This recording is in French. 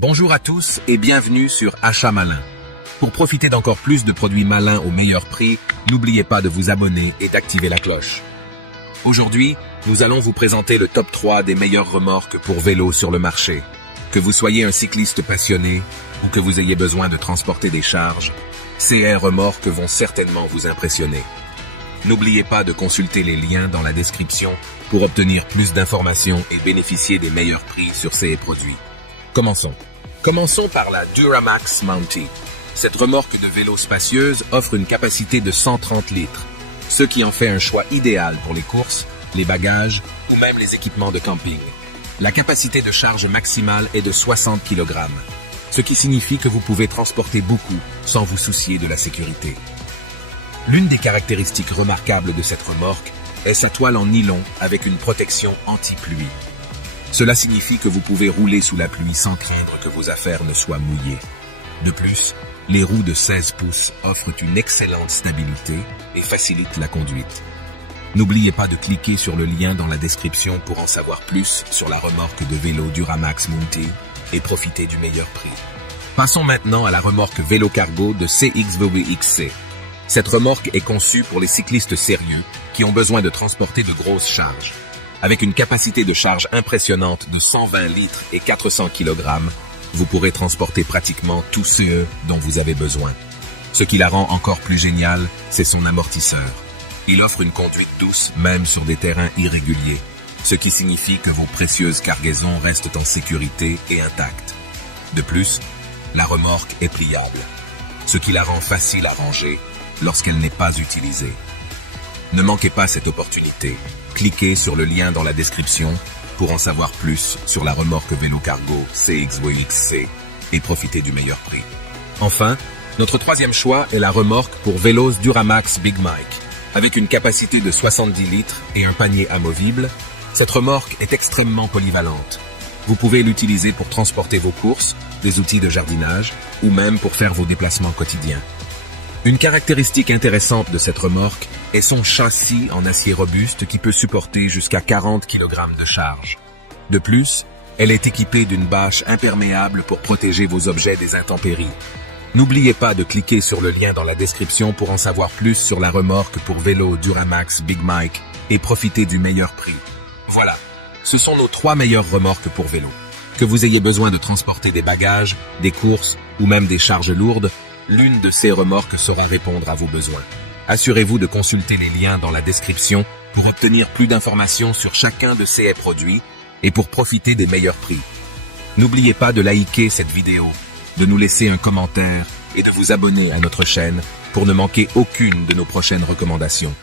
Bonjour à tous et bienvenue sur Achat Malin. Pour profiter d'encore plus de produits malins au meilleur prix, n'oubliez pas de vous abonner et d'activer la cloche. Aujourd'hui, nous allons vous présenter le top 3 des meilleures remorques pour vélo sur le marché. Que vous soyez un cycliste passionné ou que vous ayez besoin de transporter des charges, ces remorques vont certainement vous impressionner. N'oubliez pas de consulter les liens dans la description pour obtenir plus d'informations et bénéficier des meilleurs prix sur ces produits. Commençons par la Duramax Mountie. Cette remorque de vélo spacieuse offre une capacité de 130 litres, ce qui en fait un choix idéal pour les courses, les bagages ou même les équipements de camping. La capacité de charge maximale est de 60 kg, ce qui signifie que vous pouvez transporter beaucoup sans vous soucier de la sécurité. L'une des caractéristiques remarquables de cette remorque est sa toile en nylon avec une protection anti-pluie. Cela signifie que vous pouvez rouler sous la pluie sans craindre que vos affaires ne soient mouillées. De plus, les roues de 16 pouces offrent une excellente stabilité et facilitent la conduite. N'oubliez pas de cliquer sur le lien dans la description pour en savoir plus sur la remorque de vélo Duramax Mountie et profiter du meilleur prix. Passons maintenant à la remorque vélo cargo de CXVWXC. Cette remorque est conçue pour les cyclistes sérieux qui ont besoin de transporter de grosses charges. Avec une capacité de charge impressionnante de 120 litres et 400 kg, vous pourrez transporter pratiquement tout ce dont vous avez besoin. Ce qui la rend encore plus géniale, c'est son amortisseur. Il offre une conduite douce même sur des terrains irréguliers, ce qui signifie que vos précieuses cargaisons restent en sécurité et intactes. De plus, la remorque est pliable, ce qui la rend facile à ranger lorsqu'elle n'est pas utilisée. Ne manquez pas cette opportunité. Cliquez sur le lien dans la description pour en savoir plus sur la remorque vélo cargo CXVXC et profiter du meilleur prix. Enfin, notre troisième choix est la remorque pour vélos Duramax Big Mike. Avec une capacité de 70 litres et un panier amovible, cette remorque est extrêmement polyvalente. Vous pouvez l'utiliser pour transporter vos courses, des outils de jardinage ou même pour faire vos déplacements quotidiens. Une caractéristique intéressante de cette remorque est son châssis en acier robuste qui peut supporter jusqu'à 40 kg de charge. De plus, elle est équipée d'une bâche imperméable pour protéger vos objets des intempéries. N'oubliez pas de cliquer sur le lien dans la description pour en savoir plus sur la remorque pour vélo Duramax Big Mike et profiter du meilleur prix. Voilà, ce sont nos 3 meilleures remorques pour vélo. Que vous ayez besoin de transporter des bagages, des courses ou même des charges lourdes, l'une de ces remorques saura répondre à vos besoins. Assurez-vous de consulter les liens dans la description pour obtenir plus d'informations sur chacun de ces produits et pour profiter des meilleurs prix. N'oubliez pas de liker cette vidéo, de nous laisser un commentaire et de vous abonner à notre chaîne pour ne manquer aucune de nos prochaines recommandations.